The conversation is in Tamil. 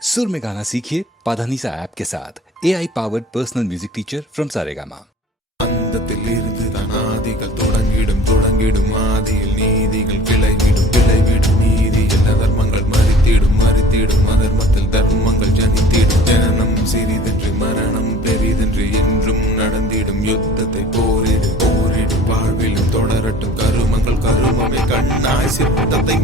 सुर में गाना सीखिए पाधानीसा ऐप के साथ AI powered personal music teacher from Saregama. அந்தத்திலிருந்து தான் ஆதிகள் தொடங்கிடும் தொடங்கிடும் ஆதியில் நீதிகள் கிளைவிடும் கிளைவிடும் நீதியில் அதர்மங்கள் மறித்திடும் மறித்திடும் அதர்மத்தில் தர்மங்கள் ஜனித்திடும் ஜனனம் சிறிதென்று மரணம் பெரிதென்று என்றும் நடந்திடும் யுத்தத்தை போரிடு போரிடும் வாழ்விலும் தொடரட்டும் கருமங்கள் கருமமே கண்ணாய் சித்தத்தை